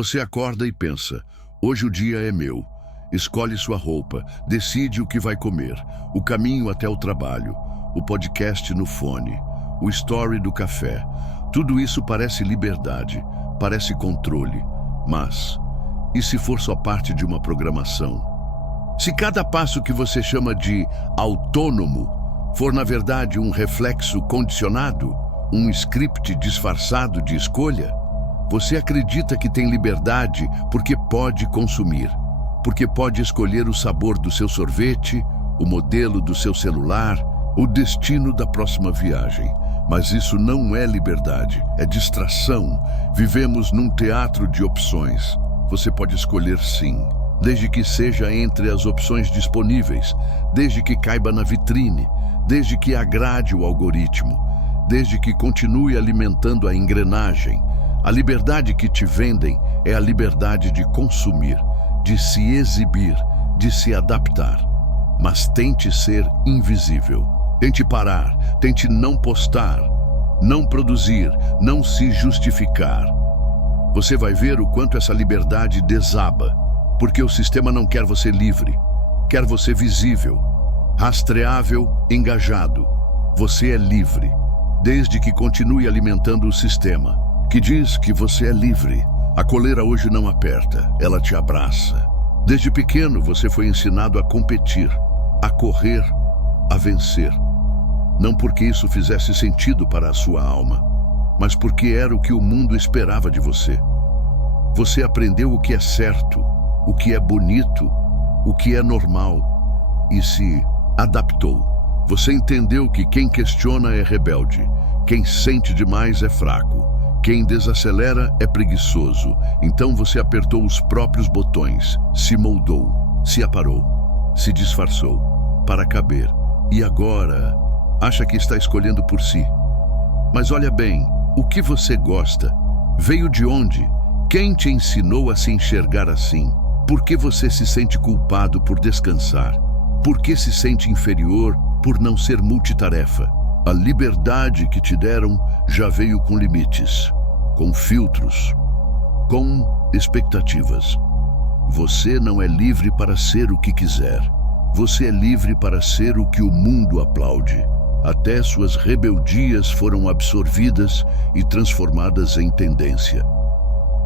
Você acorda e pensa, hoje o dia é meu. Escolhe sua roupa, decide o que vai comer, o caminho até o trabalho, o podcast no fone, o story do café. Tudo isso parece liberdade, parece controle. Mas, e se for só parte de uma programação? Se cada passo que você chama de autônomo for na verdade um reflexo condicionado, um script disfarçado de escolha, você acredita que tem liberdade porque pode consumir, porque pode escolher o sabor do seu sorvete, o modelo do seu celular, o destino da próxima viagem. Mas isso não é liberdade, é distração. Vivemos num teatro de opções. Você pode escolher sim, desde que seja entre as opções disponíveis, desde que caiba na vitrine, desde que agrade o algoritmo, desde que continue alimentando a engrenagem. A liberdade que te vendem é a liberdade de consumir, de se exibir, de se adaptar. Mas tente ser invisível. Tente parar, tente não postar, não produzir, não se justificar. Você vai ver o quanto essa liberdade desaba, porque o sistema não quer você livre, quer você visível, rastreável, engajado. Você é livre, desde que continue alimentando o sistema, que diz que você é livre. A coleira hoje não aperta, ela te abraça. Desde pequeno você foi ensinado a competir, a correr, a vencer. Não porque isso fizesse sentido para a sua alma, mas porque era o que o mundo esperava de você. Você aprendeu o que é certo, o que é bonito, o que é normal e se adaptou. Você entendeu que quem questiona é rebelde, quem sente demais é fraco, quem desacelera é preguiçoso. Então você apertou os próprios botões, se moldou, se aparou, se disfarçou para caber. E agora acha que está escolhendo por si. Mas olha bem, o que você gosta? Veio de onde? Quem te ensinou a se enxergar assim? Por que você se sente culpado por descansar? Por que se sente inferior por não ser multitarefa? A liberdade que te deram já veio com limites, com filtros, com expectativas. Você não é livre para ser o que quiser. Você é livre para ser o que o mundo aplaude. Até suas rebeldias foram absorvidas e transformadas em tendência.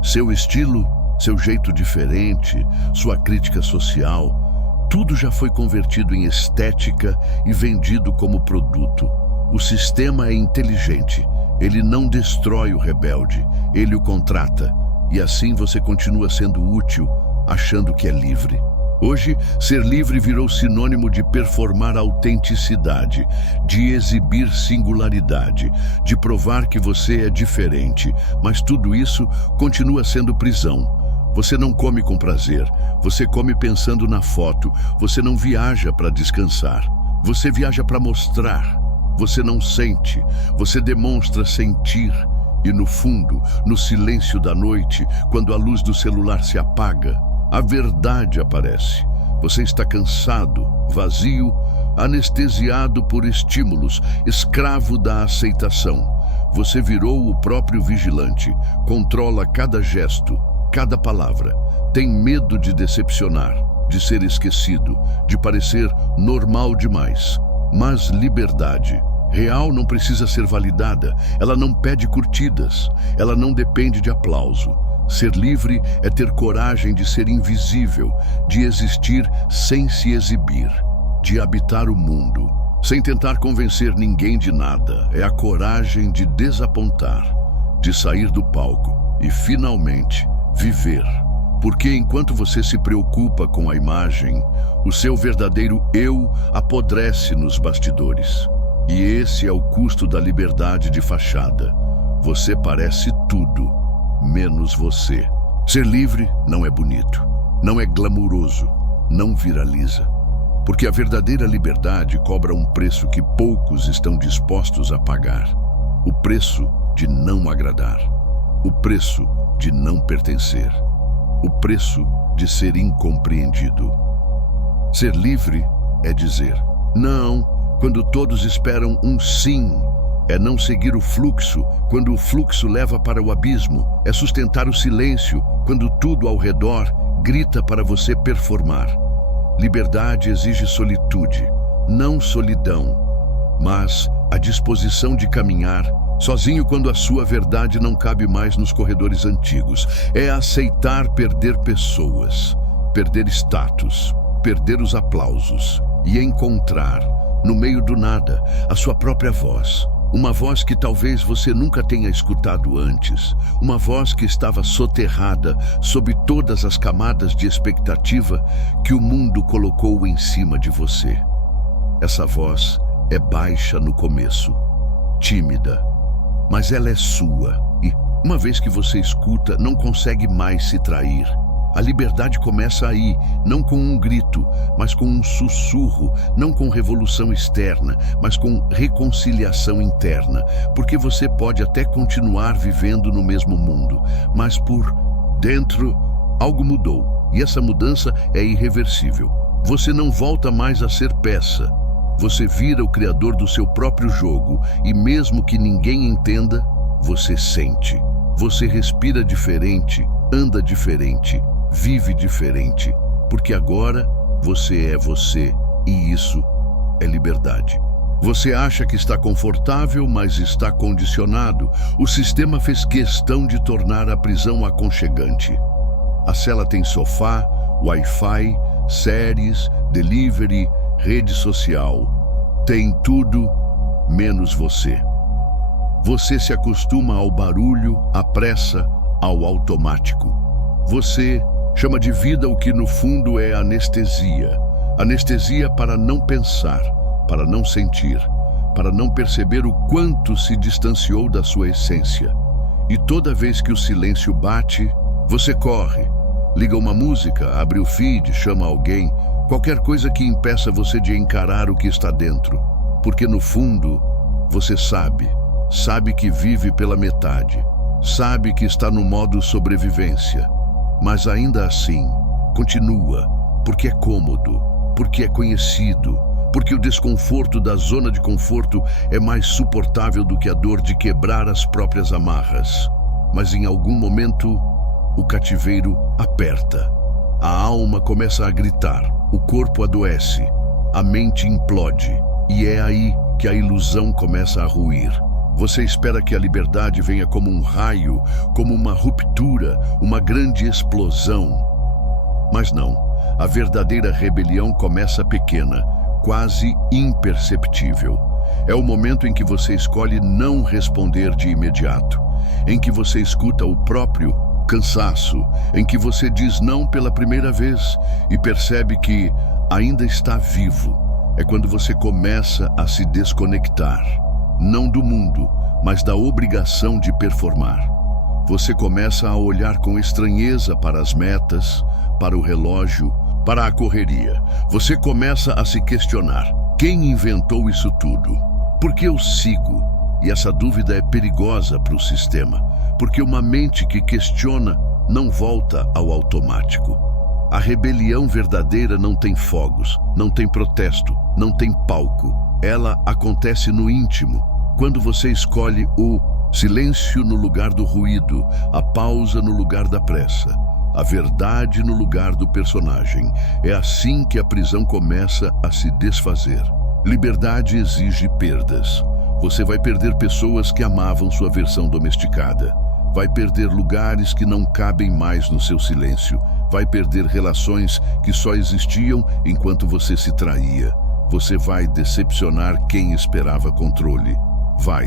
Seu estilo, seu jeito diferente, sua crítica social, tudo já foi convertido em estética e vendido como produto. O sistema é inteligente, ele não destrói o rebelde, ele o contrata. E assim você continua sendo útil, achando que é livre. Hoje, ser livre virou sinônimo de performar autenticidade, de exibir singularidade, de provar que você é diferente. Mas tudo isso continua sendo prisão. Você não come com prazer, você come pensando na foto, você não viaja para descansar, você viaja para mostrar. Você não sente, você demonstra sentir. E no fundo, no silêncio da noite, quando a luz do celular se apaga, a verdade aparece. Você está cansado, vazio, anestesiado por estímulos, escravo da aceitação. Você virou o próprio vigilante, controla cada gesto, cada palavra. Tem medo de decepcionar, de ser esquecido, de parecer normal demais. Mas liberdade real não precisa ser validada, ela não pede curtidas, ela não depende de aplauso. Ser livre é ter coragem de ser invisível, de existir sem se exibir, de habitar o mundo, sem tentar convencer ninguém de nada. É a coragem de desapontar, de sair do palco e, finalmente, viver. Porque enquanto você se preocupa com a imagem, o seu verdadeiro eu apodrece nos bastidores. E esse é o custo da liberdade de fachada. Você parece tudo, menos você. Ser livre não é bonito, não é glamuroso, não viraliza. Porque a verdadeira liberdade cobra um preço que poucos estão dispostos a pagar. O preço de não agradar. O preço de não pertencer. O preço de ser incompreendido. Ser livre é dizer não quando todos esperam um sim. É não seguir o fluxo quando o fluxo leva para o abismo. É sustentar o silêncio quando tudo ao redor grita para você performar. Liberdade exige solitude, não solidão, mas a disposição de caminhar sozinho quando a sua verdade não cabe mais nos corredores antigos. É aceitar perder pessoas, perder status, perder os aplausos e encontrar, no meio do nada, a sua própria voz. Uma voz que talvez você nunca tenha escutado antes. Uma voz que estava soterrada sob todas as camadas de expectativa que o mundo colocou em cima de você. Essa voz é baixa no começo, tímida, mas ela é sua e, uma vez que você escuta, não consegue mais se trair. A liberdade começa aí, não com um grito, mas com um sussurro, não com revolução externa, mas com reconciliação interna, porque você pode até continuar vivendo no mesmo mundo, mas por dentro algo mudou, e essa mudança é irreversível. Você não volta mais a ser peça, você vira o criador do seu próprio jogo, e mesmo que ninguém entenda, você sente. Você respira diferente, anda diferente, vive diferente, porque agora você é você, e isso é liberdade. Você acha que está confortável, mas está condicionado. O sistema fez questão de tornar a prisão aconchegante. A cela tem sofá, Wi-Fi, séries, delivery, rede social. Tem tudo, menos você. Você se acostuma ao barulho, à pressa, ao automático. Você chama de vida o que no fundo é anestesia. Anestesia para não pensar, para não sentir, para não perceber o quanto se distanciou da sua essência. E toda vez que o silêncio bate, você corre. Liga uma música, abre o feed, chama alguém, qualquer coisa que impeça você de encarar o que está dentro. Porque no fundo, você sabe que vive pela metade, sabe que está no modo sobrevivência. Mas ainda assim, continua, porque é cômodo, porque é conhecido, porque o desconforto da zona de conforto é mais suportável do que a dor de quebrar as próprias amarras. Mas em algum momento, o cativeiro aperta. A alma começa a gritar, o corpo adoece, a mente implode, e é aí que a ilusão começa a ruir. Você espera que a liberdade venha como um raio, como uma ruptura, uma grande explosão. Mas não, a verdadeira rebelião começa pequena, quase imperceptível. É o momento em que você escolhe não responder de imediato, em que você escuta o próprio cansaço, em que você diz não pela primeira vez e percebe que ainda está vivo. É quando você começa a se desconectar. Não do mundo, mas da obrigação de performar. Você começa a olhar com estranheza para as metas, para o relógio, para a correria. Você começa a se questionar: quem inventou isso tudo? Por que eu sigo? E essa dúvida é perigosa para o sistema, porque uma mente que questiona não volta ao automático. A rebelião verdadeira não tem fogos, não tem protesto, não tem palco. Ela acontece no íntimo, quando você escolhe o silêncio no lugar do ruído, a pausa no lugar da pressa, a verdade no lugar do personagem. É assim que a prisão começa a se desfazer. Liberdade exige perdas. Você vai perder pessoas que amavam sua versão domesticada. Vai perder lugares que não cabem mais no seu silêncio. Vai perder relações que só existiam enquanto você se traía. Você vai decepcionar quem esperava controle. Vai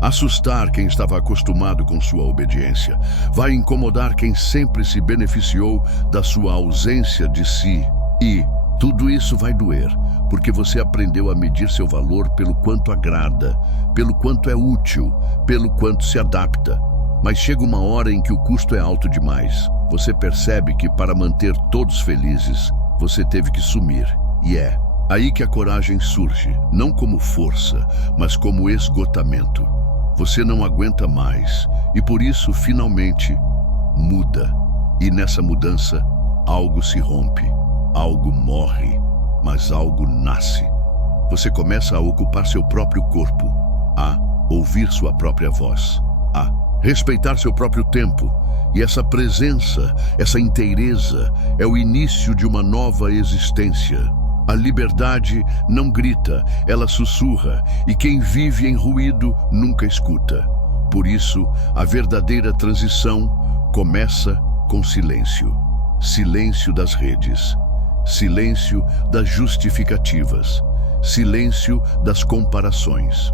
assustar quem estava acostumado com sua obediência. Vai incomodar quem sempre se beneficiou da sua ausência de si. E tudo isso vai doer, porque você aprendeu a medir seu valor pelo quanto agrada, pelo quanto é útil, pelo quanto se adapta. Mas chega uma hora em que o custo é alto demais. Você percebe que para manter todos felizes, você teve que sumir. E é aí que a coragem surge, não como força, mas como esgotamento. Você não aguenta mais e por isso finalmente muda. E nessa mudança, algo se rompe, algo morre, mas algo nasce. Você começa a ocupar seu próprio corpo, a ouvir sua própria voz. A. Respeitar seu próprio tempo. E essa presença, essa inteireza, é o início de uma nova existência. A liberdade não grita, ela sussurra, e quem vive em ruído nunca escuta. Por isso, a verdadeira transição começa com silêncio. Silêncio das redes. Silêncio das justificativas. Silêncio das comparações.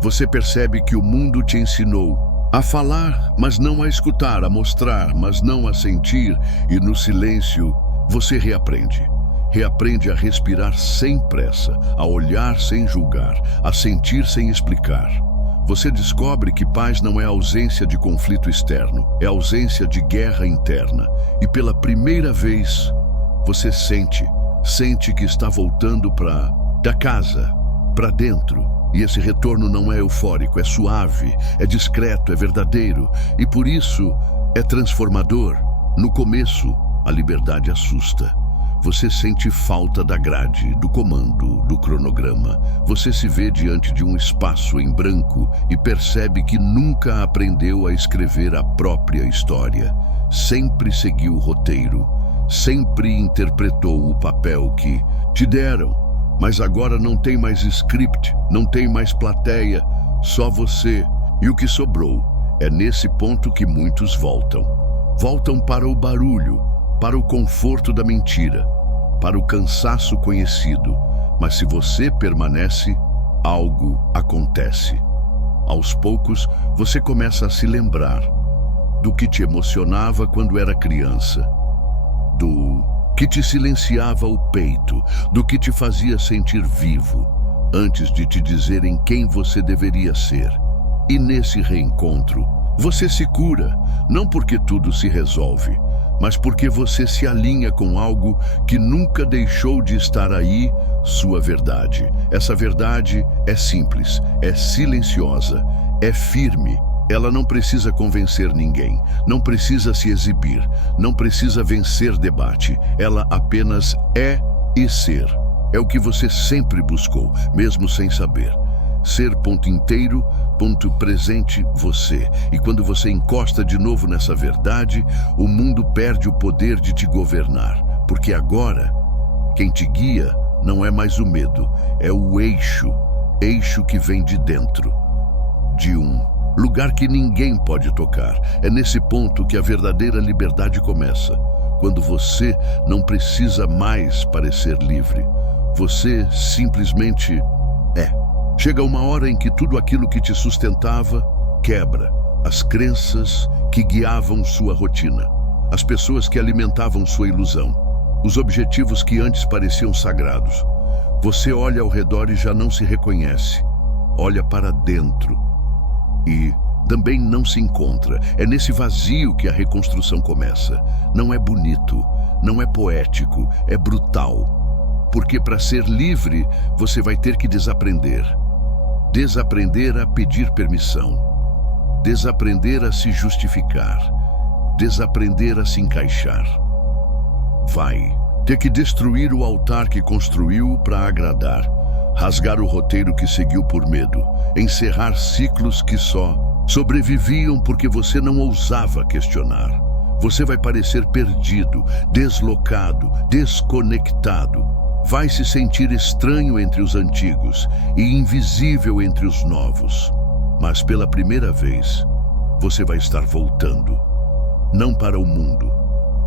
Você percebe que o mundo te ensinou a falar, mas não a escutar, a mostrar, mas não a sentir, e no silêncio você reaprende. Reaprende a respirar sem pressa, a olhar sem julgar, a sentir sem explicar. Você descobre que paz não é ausência de conflito externo, é ausência de guerra interna. E pela primeira vez, você sente que está voltando da casa, para dentro. E esse retorno não é eufórico, é suave, é discreto, é verdadeiro. E por isso é transformador. No começo, a liberdade assusta. Você sente falta da grade, do comando, do cronograma. Você se vê diante de um espaço em branco e percebe que nunca aprendeu a escrever a própria história. Sempre seguiu o roteiro. Sempre interpretou o papel que te deram. Mas agora não tem mais script, não tem mais plateia, só você. E o que sobrou é nesse ponto que muitos voltam. Voltam para o barulho, para o conforto da mentira, para o cansaço conhecido. Mas se você permanece, algo acontece. Aos poucos, você começa a se lembrar do que te emocionava quando era criança, do que te silenciava o peito, do que te fazia sentir vivo, antes de te dizerem quem você deveria ser. E nesse reencontro, você se cura, não porque tudo se resolve, mas porque você se alinha com algo que nunca deixou de estar aí, sua verdade. Essa verdade é simples, é silenciosa, é firme. Ela não precisa convencer ninguém, não precisa se exibir, não precisa vencer debate. Ela apenas é e ser. É o que você sempre buscou, mesmo sem saber. Ser ponto inteiro, ponto presente você. E quando você encosta de novo nessa verdade, o mundo perde o poder de te governar. Porque agora, quem te guia não é mais o medo, é o eixo que vem de dentro, de lugar que ninguém pode tocar. É nesse ponto que a verdadeira liberdade começa. Quando você não precisa mais parecer livre. Você simplesmente é. Chega uma hora em que tudo aquilo que te sustentava quebra. As crenças que guiavam sua rotina. As pessoas que alimentavam sua ilusão. Os objetivos que antes pareciam sagrados. Você olha ao redor e já não se reconhece. Olha para dentro. E também não se encontra. É nesse vazio que a reconstrução começa. Não é bonito, não é poético, é brutal. Porque para ser livre, você vai ter que desaprender. Desaprender a pedir permissão. Desaprender a se justificar. Desaprender a se encaixar. Vai ter que destruir o altar que construiu para agradar. Rasgar o roteiro que seguiu por medo, encerrar ciclos que só sobreviviam porque você não ousava questionar. Você vai parecer perdido, deslocado, desconectado. Vai se sentir estranho entre os antigos e invisível entre os novos. Mas pela primeira vez, você vai estar voltando. Não para o mundo,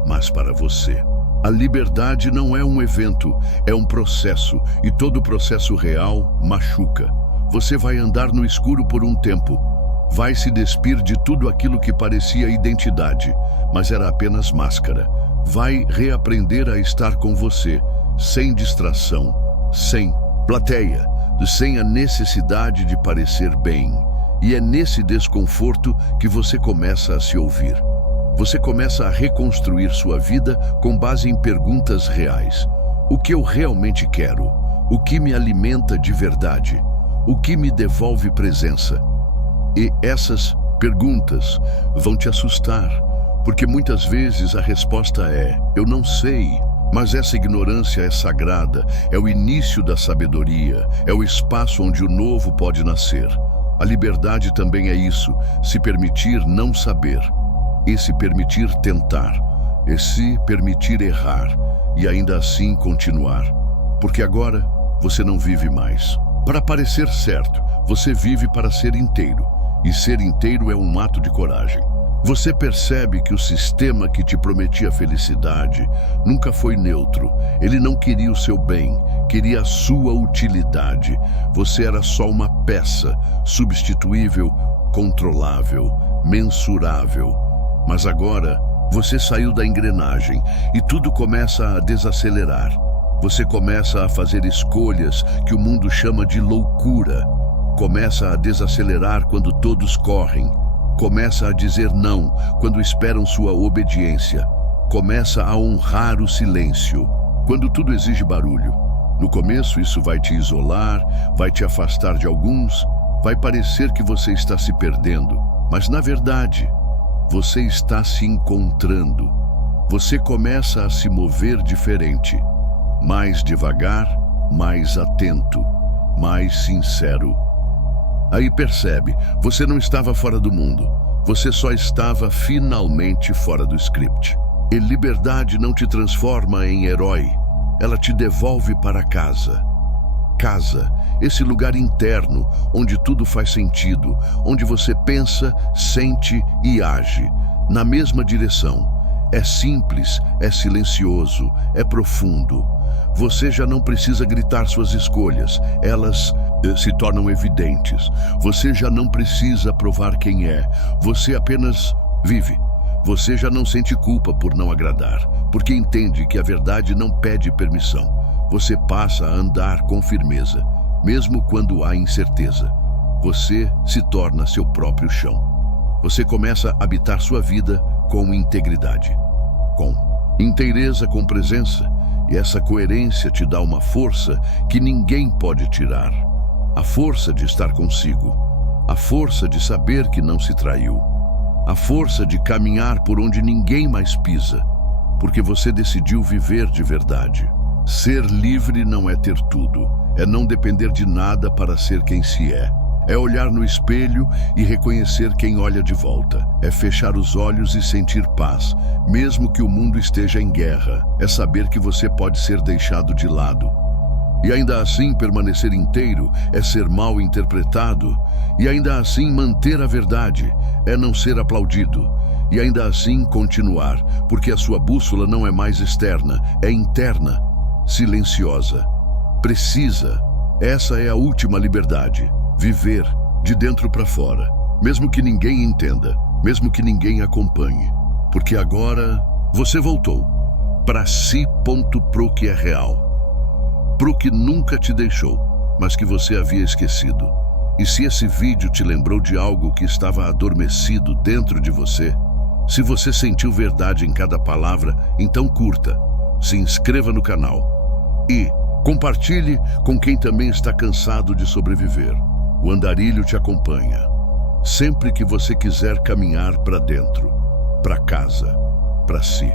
mas para você. A liberdade não é um evento, é um processo, e todo processo real machuca. Você vai andar no escuro por um tempo, vai se despir de tudo aquilo que parecia identidade, mas era apenas máscara. Vai reaprender a estar com você, sem distração, sem plateia, sem a necessidade de parecer bem. E é nesse desconforto que você começa a se ouvir. Você começa a reconstruir sua vida com base em perguntas reais. O que eu realmente quero? O que me alimenta de verdade? O que me devolve presença? E essas perguntas vão te assustar, porque muitas vezes a resposta é: eu não sei. Mas essa ignorância é sagrada, é o início da sabedoria, é o espaço onde o novo pode nascer. A liberdade também é isso, se permitir não saber, e se permitir tentar, e se permitir errar, e ainda assim continuar. Porque agora você não vive mais para parecer certo, você vive para ser inteiro, e ser inteiro é um ato de coragem. Você percebe que o sistema que te prometia felicidade nunca foi neutro. Ele não queria o seu bem, queria a sua utilidade. Você era só uma peça, substituível, controlável, mensurável. Mas agora, você saiu da engrenagem e tudo começa a desacelerar. Você começa a fazer escolhas que o mundo chama de loucura. Começa a desacelerar quando todos correm. Começa a dizer não quando esperam sua obediência. Começa a honrar o silêncio quando tudo exige barulho. No começo isso vai te isolar, vai te afastar de alguns, vai parecer que você está se perdendo, mas na verdade, você está se encontrando. Você começa a se mover diferente, mais devagar, mais atento, mais sincero. Aí percebe, você não estava fora do mundo, você só estava finalmente fora do script. E liberdade não te transforma em herói, ela te devolve para casa. Casa, esse lugar interno, onde tudo faz sentido, onde você pensa, sente e age, na mesma direção. É simples, é silencioso, é profundo. Você já não precisa gritar suas escolhas, elas se tornam evidentes. Você já não precisa provar quem é, você apenas vive. Você já não sente culpa por não agradar, porque entende que a verdade não pede permissão. Você passa a andar com firmeza, mesmo quando há incerteza. Você se torna seu próprio chão. Você começa a habitar sua vida com integridade, com inteireza, com presença. E essa coerência te dá uma força que ninguém pode tirar. A força de estar consigo. A força de saber que não se traiu. A força de caminhar por onde ninguém mais pisa. Porque você decidiu viver de verdade. Ser livre não é ter tudo. É não depender de nada para ser quem se é. É olhar no espelho e reconhecer quem olha de volta. É fechar os olhos e sentir paz, mesmo que o mundo esteja em guerra. É saber que você pode ser deixado de lado. E ainda assim permanecer inteiro é ser mal interpretado. E ainda assim manter a verdade é não ser aplaudido. E ainda assim continuar, porque a sua bússola não é mais externa, é interna, silenciosa, precisa. Essa é a última liberdade. Viver de dentro para fora, mesmo que ninguém entenda, mesmo que ninguém acompanhe. Porque agora você voltou para si. Pro que é real, pro que nunca te deixou, mas que você havia esquecido. E se esse vídeo te lembrou de algo que estava adormecido dentro de você, se você sentiu verdade em cada palavra, então curta, se inscreva no canal e compartilhe com quem também está cansado de sobreviver. O Andarilho te acompanha, sempre que você quiser caminhar para dentro, para casa, para si.